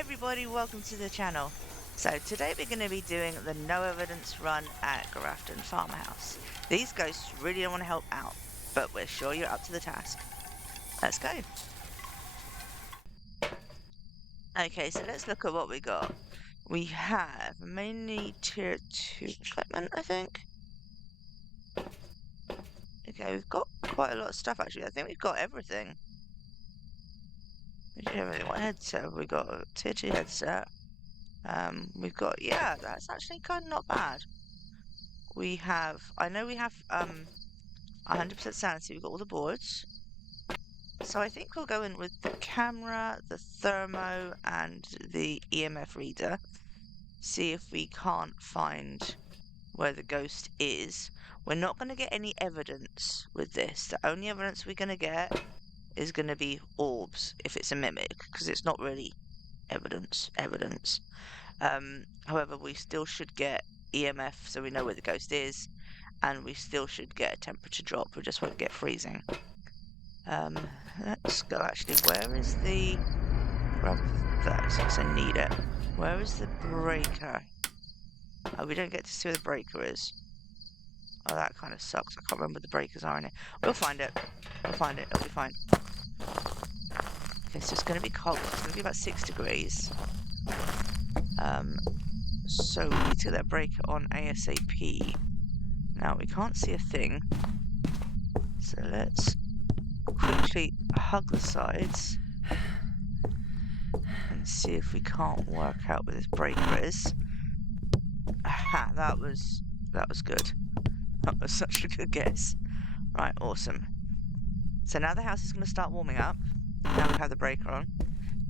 everybody, welcome to the channel. So today we're going to be doing the no evidence run at Grafton Farmhouse. These ghosts really don't want to help out, but we're sure you're up to the task. Let's go. Okay, so let's look at what we got. We have mainly tier 2 equipment, I think. Okay, we've got quite a lot of stuff actually. I think we've got everything. What headset have we got? A tier 2 headset. We've got, yeah, that's actually kind of not bad. We have, I know we have 100% sanity. We've got all the boards. So I think we'll go in with the camera, the thermo, and the EMF reader. See if we can't find where the ghost is. We're not going to get any evidence with this. The only evidence we're going to get is going to be orbs if it's a mimic, because it's not really evidence. However, we still should get EMF so we know where the ghost is, and we still should get a temperature drop. We just won't get freezing. Let's go actually. Where is the... grab that since I need it. Where is the breaker? Oh, we don't get to see where the breaker is. Oh, that kind of sucks. I can't remember what the breakers are in it. We'll find it. We'll find it. It'll be fine. Okay, so it's going to be cold. It's going to be about 6 degrees. So we need to get that breaker on ASAP. Now, we can't see a thing. So let's quickly hug the sides and see if we can't work out where this breaker is. Aha, that was good. That was such a good guess. Right, awesome. So now the house is going to start warming up. Now we have the breaker on.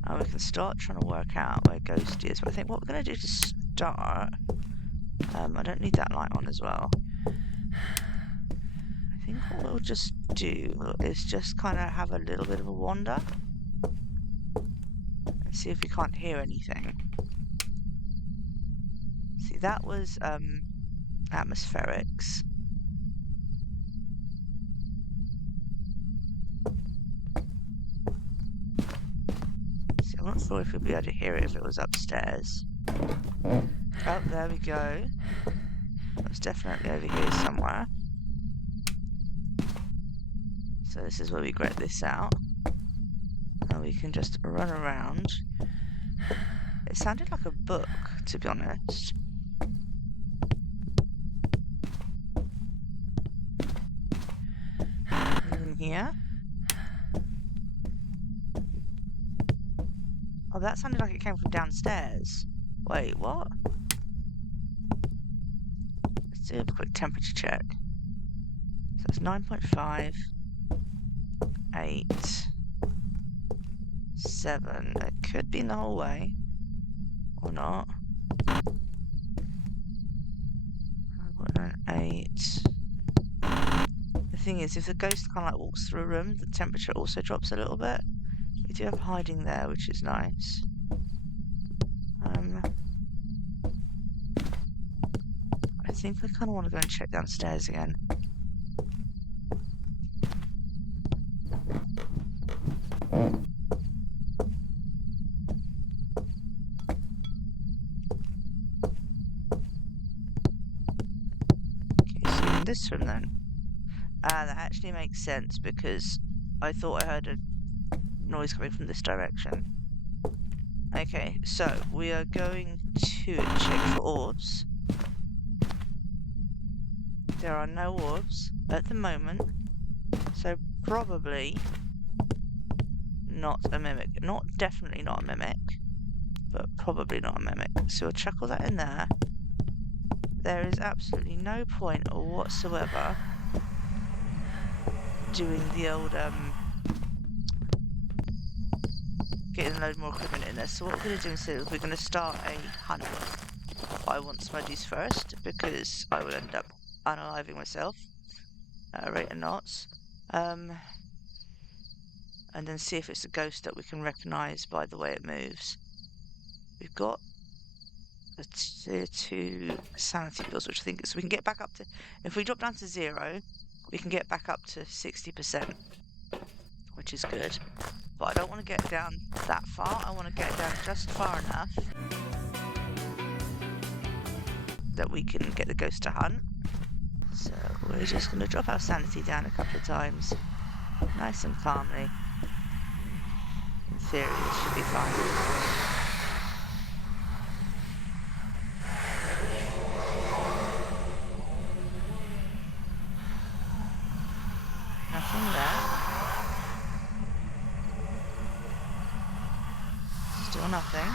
And we can start trying to work out where Ghost is. But I think what we're going to do to start... I don't need that light on as well. I think what we'll just do is just kind of have a little bit of a wander. And see if we can't hear anything. See, that was atmospherics. See, I'm not sure if we'll be able to hear it if it was upstairs. Oh, there we go. It's definitely over here somewhere. So this is where we get this out. And we can just run around. It sounded like a book, to be honest. In here. Oh, that sounded like it came from downstairs. Wait, what? Let's do a quick temperature check. So it's 9.5, 8, 7. It could be in the hallway. Or not. 8. The thing is, if the ghost kind of like walks through a room, the temperature also drops a little bit. We do have hiding there, which is nice. I think I kind of want to go and check downstairs again. Okay, so in this room then. That actually makes sense because I thought I heard a noise coming from this direction. Okay, so we are going to check for orbs. There are no orbs at the moment, so probably not a mimic. Definitely not a mimic, but probably not a mimic. So we'll chuck all that in there. There is absolutely no point whatsoever doing the old getting a load more equipment in there. So what we're going to do instead is we're going to start a hunt. I want Smudgies first because I will end up unaliving myself at a rate of knots. And then see if it's a ghost that we can recognise by the way it moves. We've got a tier 2 sanity pills, which I think is, we can get back up to, if we drop down to 0, we can get back up to 60%, which is good. But I don't want to get down that far. I want to get down just far enough that we can get the ghost to hunt. So we're just going to drop our sanity down a couple of times, nice and calmly. In theory, this should be fine. Nothing there. Still nothing.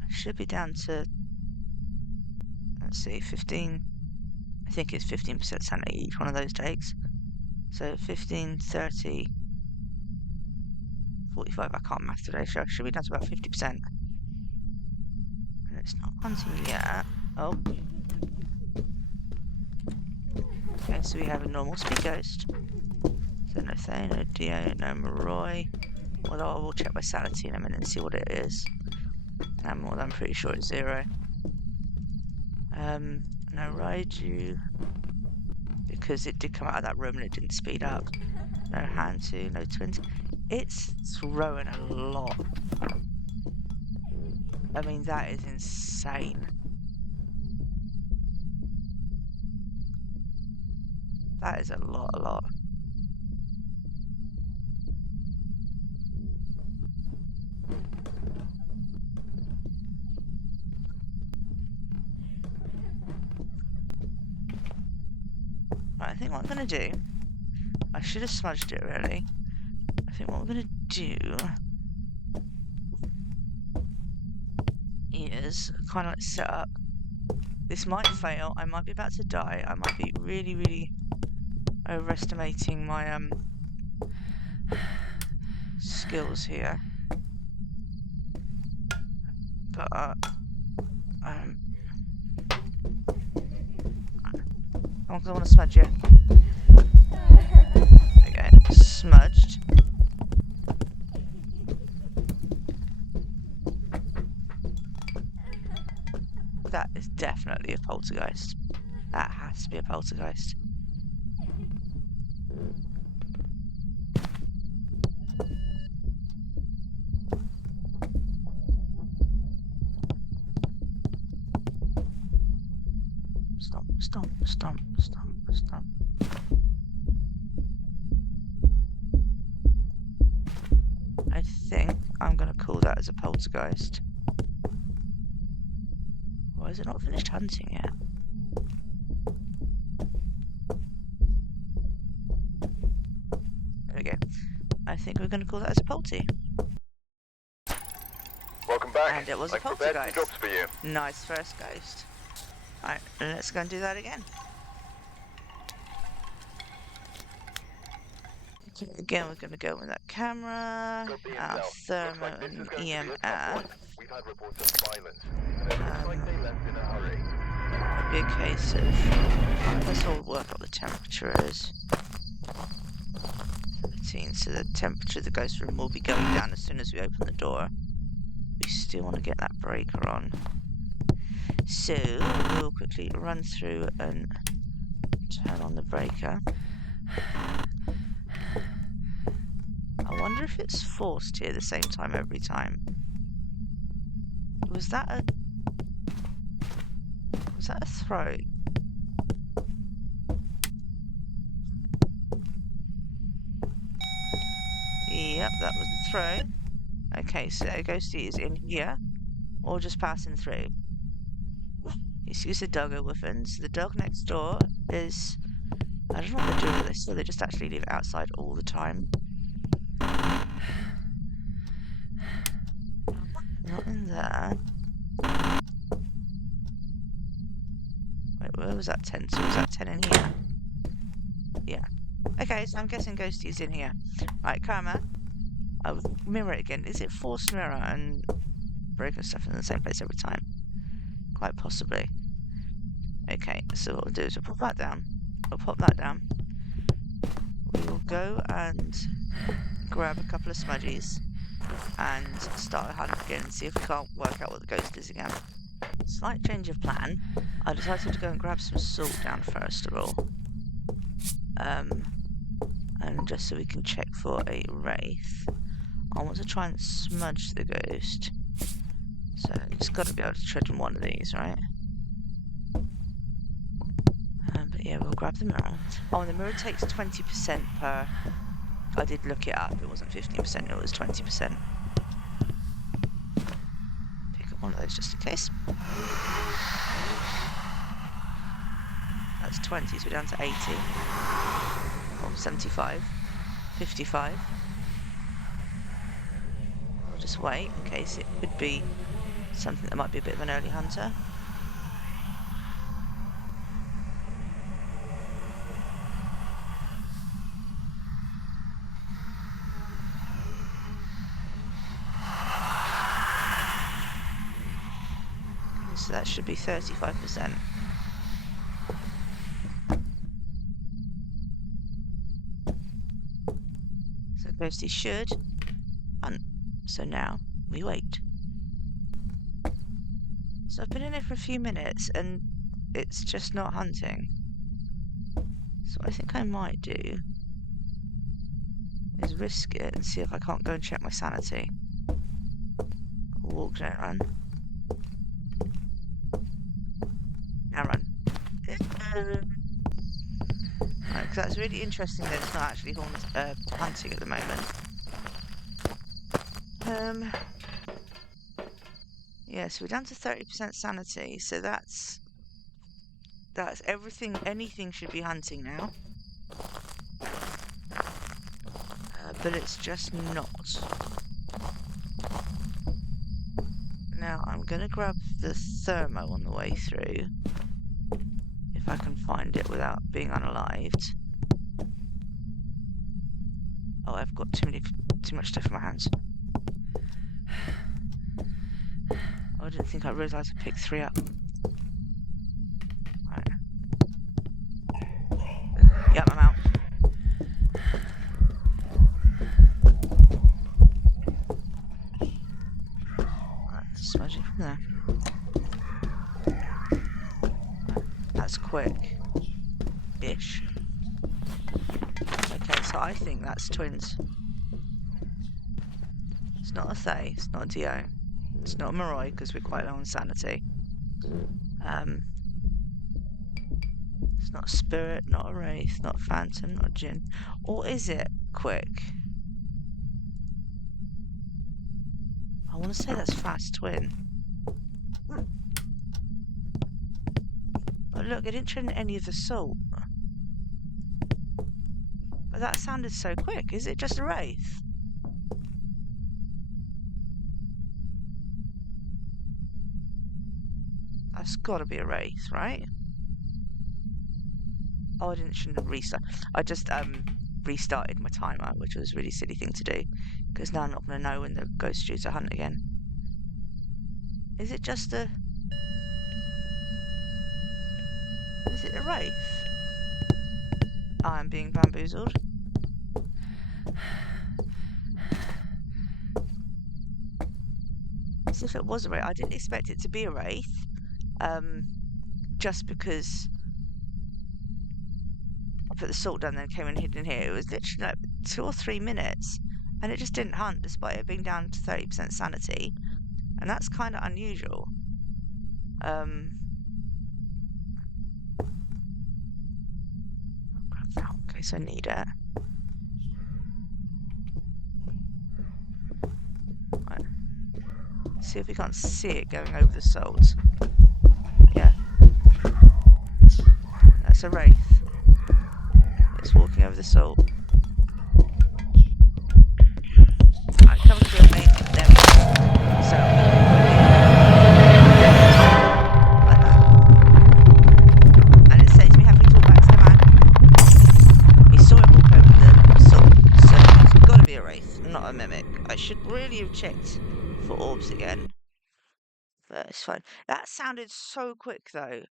I should be down to, let's see, 15. I think it's 15% sanity each one of those takes. So 15, 30, 45. I can't math today, so I should be down to about 50%. And it's not hunting yet. Oh. Okay, so we have a normal speed ghost. So no Thane, no Dio, no Maroi. Although I will check my sanity in a minute and see what it is. I'm pretty sure it's 0. No Raiju, because it did come out of that room and it didn't speed up. No Hantu, no Twins. It's throwing a lot. I mean, that is insane. That is a lot. Right, I think what I'm going to do, I should have smudged it really. I think what we're going to do is kind of like set up. This might fail, I might be about to die, I might be really overestimating my skills here. But I'm gonna want to smudge you. Okay, smudged. That is definitely a poltergeist. That has to be a poltergeist. Stomp. I think I'm gonna call that as a poltergeist. Why is it not finished hunting yet? There we go. I think we're gonna call that as a polty. Welcome back. And it was a poltergeist. Jobs for you. Nice first ghost. Alright, let's go and do that again. Okay, again, we're going to go with that camera, our thermo and EMF. We've had reports of violence. It looks like they left in a hurry. It'll be a case of, let's all work out what the temperature is. 17, so the temperature of the ghost room will be going down as soon as we open the door. We still want to get that breaker on. So, we'll quickly run through and turn on the breaker. I wonder if it's forced here at the same time every time. Was that a throw? Yep, that was a throw. Okay, so Ghosty is in here, or just passing through. Excuse the doggo woofins. The dog next door is... I don't know what they're doing with this, so they just actually leave it outside all the time. Not in there. Wait, where was that 10 to? Was that 10 in here? Yeah. Okay, so I'm guessing Ghosty's in here. Right, Karma. I'll mirror it again. Is it forced mirror and broken stuff in the same place every time? Quite possibly. Okay, so what we'll do is we'll pop that down. We'll pop that down. We will go and grab a couple of smudgies and start a hunt again and see if we can't work out what the ghost is again. Slight change of plan. I decided to go and grab some salt down first of all. And just so we can check for a wraith, I want to try and smudge the ghost. So it's got to be able to tread on one of these, right? But yeah, we'll grab the mirror. Oh, and the mirror takes 20% per... I did look it up. It wasn't 15%, it was 20%. Pick up one of those just in case. That's 20, so we're down to 80. Or 75. 55. We'll just wait in case it could be something that might be a bit of an early hunter. So that should be 35%. So Ghosty should hunt. So now we wait. So I've been in it for a few minutes and it's just not hunting. So what I think I might do is risk it and see if I can't go and check my sanity. Walk, don't run. Now run. Right, because that's really interesting that it's not actually hunting at the moment. Yeah, so we're down to 30% sanity, so that's everything. Anything should be hunting now, but it's just not. Now I'm gonna grab the thermo on the way through, if I can find it without being unalived. Oh, I've got too much stuff in my hands. Oh, I didn't think I realised I picked 3 up. Right. Yep, I'm out. Right, smudge it from there. Right, that's quick-ish. Okay, so I think that's twins. It's not a Thay, it's not a Dio. It's not a Moroi, because we're quite low on sanity. It's not a Spirit, not a Wraith, not a Phantom, not a Djinn. Or is it quick? I want to say that's Fast Twin. But look, it didn't turn any of the salt. But that sounded so quick. Is it just a Wraith? That's got to be a Wraith, right? Oh, shouldn't have restarted. I just restarted my timer, which was a really silly thing to do, because now I'm not going to know when the ghost due to hunt again. Is it just a... Is it a Wraith? I am being bamboozled. As if it was a Wraith. I didn't expect it to be a Wraith, just because I put the salt down there and came and hid in here. It was literally like 2 or 3 minutes, and it just didn't hunt despite it being down to 30% sanity, and that's kind of unusual. I'll grab that in case I need it. Right. See if we can't see it going over the salt. Yeah. That's a Wraith. It's walking over the salt. Right, come and with me. There we go. So, like that. And it says we have to talk back to the man. He saw it walk over the salt, so it's got to be a Wraith, not a Mimic. I should really have checked for orbs again, but it's fine. That sounded so quick, though.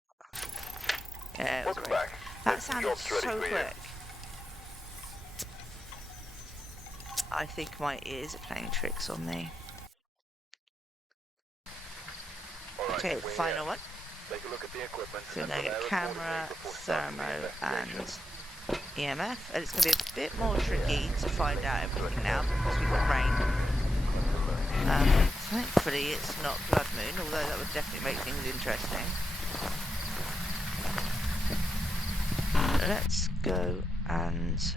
Yeah, it was a Wraith. That sounded so quick. I think my ears are playing tricks on me. Okay, final one. Take a look at the equipment. So we're going to get camera, thermo, and EMF, and it's going to be a bit more tricky to find out everything now because we've got rain. Thankfully it's not blood moon, although that would definitely make things interesting. Let's go and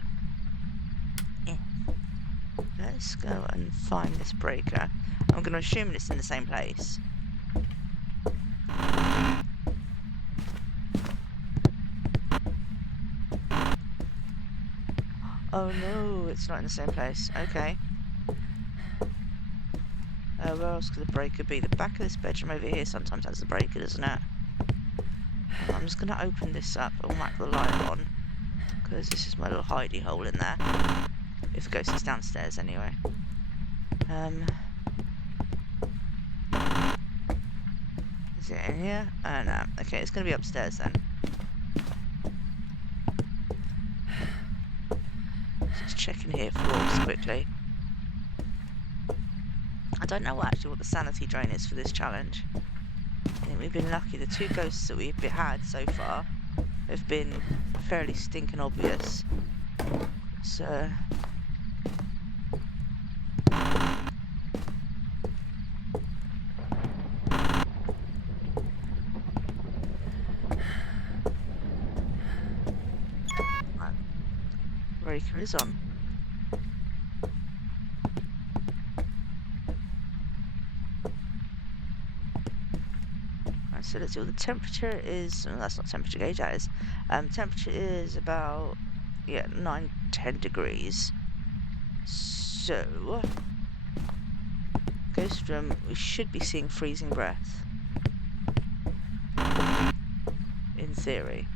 find this breaker. I'm going to assume it's in the same place. Oh no, it's not in the same place. Okay. Where else could the breaker be? The back of this bedroom over here sometimes has the breaker, doesn't it? I'm just going to open this up and whack the light on, because this is my little hidey hole in there. If the ghost is downstairs anyway. Is it in here? Oh no. Okay, it's going to be upstairs then. Just checking here for orbs quickly. I don't know what the sanity drain is for this challenge. I think we've been lucky. The two ghosts that we've had so far have been fairly stinking obvious. So... breaker is on. Right, so let's see what the temperature is. Oh, that's not temperature gauge, that is. Temperature is about 9-10 degrees. So ghost room, we should be seeing freezing breath. In theory.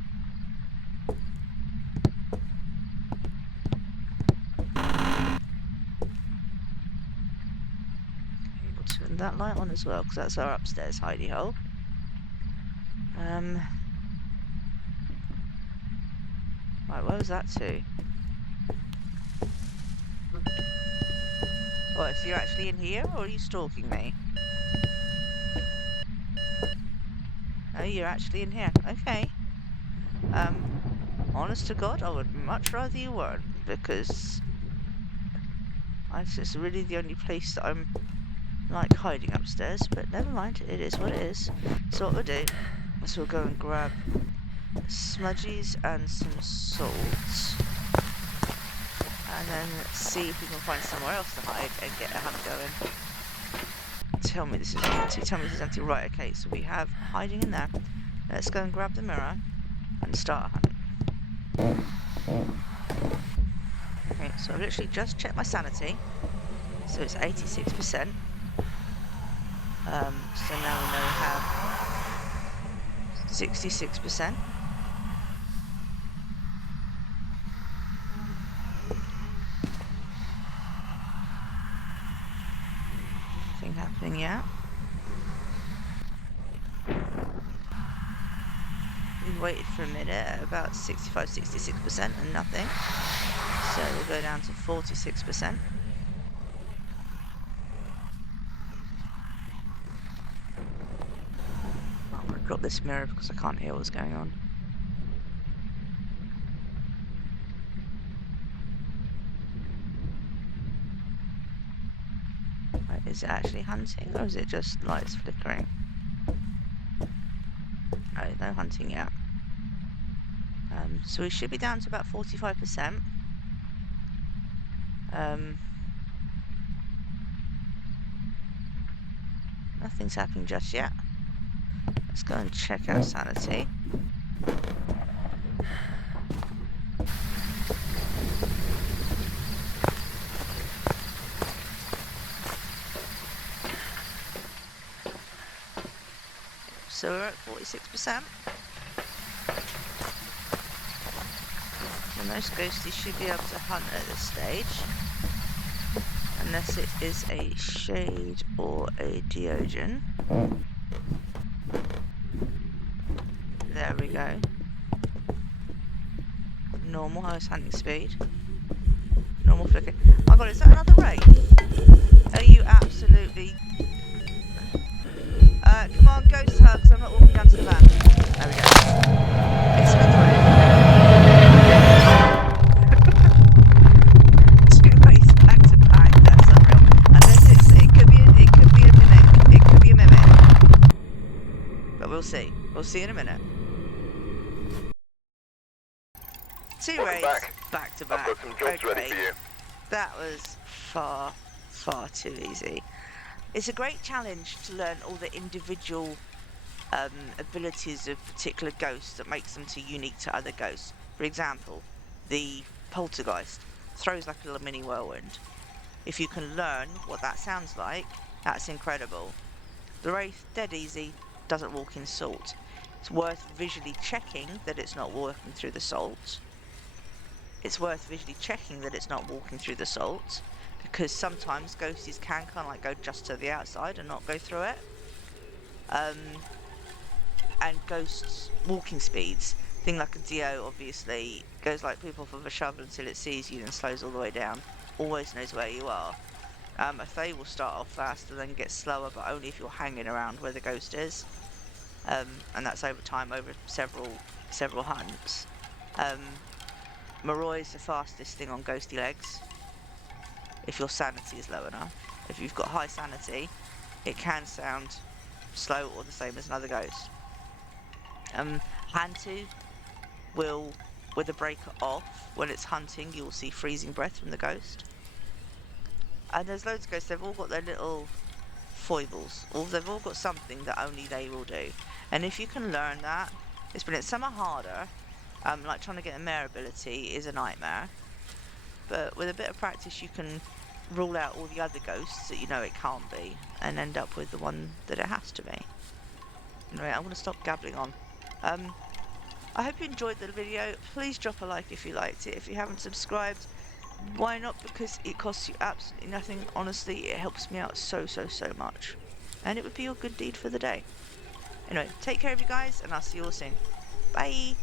Turn that light on as well, because that's our upstairs hidey hole. Right, where was that to? What, so you're actually in here, or are you stalking me? Oh, you're actually in here. Okay. Honest to God, I would much rather you weren't, because it's really the only place that I'm like hiding upstairs, but never mind, it is what it is. So what we'll do is we'll go and grab smudgies and some salt, and then see if we can find somewhere else to hide and get a hunt going. Tell me this is empty. Tell me this is empty. Right, okay, so we have hiding in there. Let's go and grab the mirror and start a hunt. Okay, so I've literally just checked my sanity. So it's 86%. So now we know we have 66%. Nothing happening yet. We've waited for a minute at about 65-66% and nothing. So we'll go down to 46%. I'm going to drop this mirror because I can't hear what's going on. Right, is it actually hunting, or is it just lights flickering? No hunting yet. So we should be down to about 45%. Nothing's happening just yet. Let's go and check our sanity. So we're at 46%. So most ghosties should be able to hunt at this stage. Unless it is a shade or a Diogen. There we go. Normal, highest hunting speed. Normal flicker. Oh my god, is that another ray? Are you absolutely... come on, ghost hugs, I'm not walking down to the van. There we go. It's another ray. minute. 2 Welcome raids back. back to I've back. got some jobs ready Okay, for you. that was far, far too easy. It's a great challenge to learn all the individual abilities of particular ghosts that makes them too unique to other ghosts. For example, the poltergeist throws like a little mini whirlwind. If you can learn what that sounds like, that's incredible. The wraith, dead easy, doesn't walk in salt. It's worth visually checking that it's not walking through the salt. It's worth visually checking that it's not walking through the salt, because sometimes ghosties can kind of like go just to the outside and not go through it. And ghosts' walking speeds, thing like a Dio obviously goes like poop off of a shovel until it sees you and slows all the way down. Always knows where you are. A Fae will start off faster, then get slower, but only if you're hanging around where the ghost is. And that's over time, over several hunts. Moroi is the fastest thing on ghosty legs, if your sanity is low enough. If you've got high sanity, it can sound slow or the same as another ghost. Hantu will, with the breaker off, when it's hunting, you'll see freezing breath from the ghost. And there's loads of ghosts, they've all got their little foibles. They've all got something that only they will do. And if you can learn that, it's brilliant. Some are harder, like trying to get a mare ability is a nightmare. But with a bit of practice, you can rule out all the other ghosts that you know it can't be, and end up with the one that it has to be. Anyway, I'm going to stop gabbling on. I hope you enjoyed the video. Please drop a like if you liked it. If you haven't subscribed, why not? Because it costs you absolutely nothing. Honestly, it helps me out so much. And it would be your good deed for the day. Anyway, take care of you guys, and I'll see you all soon. Bye!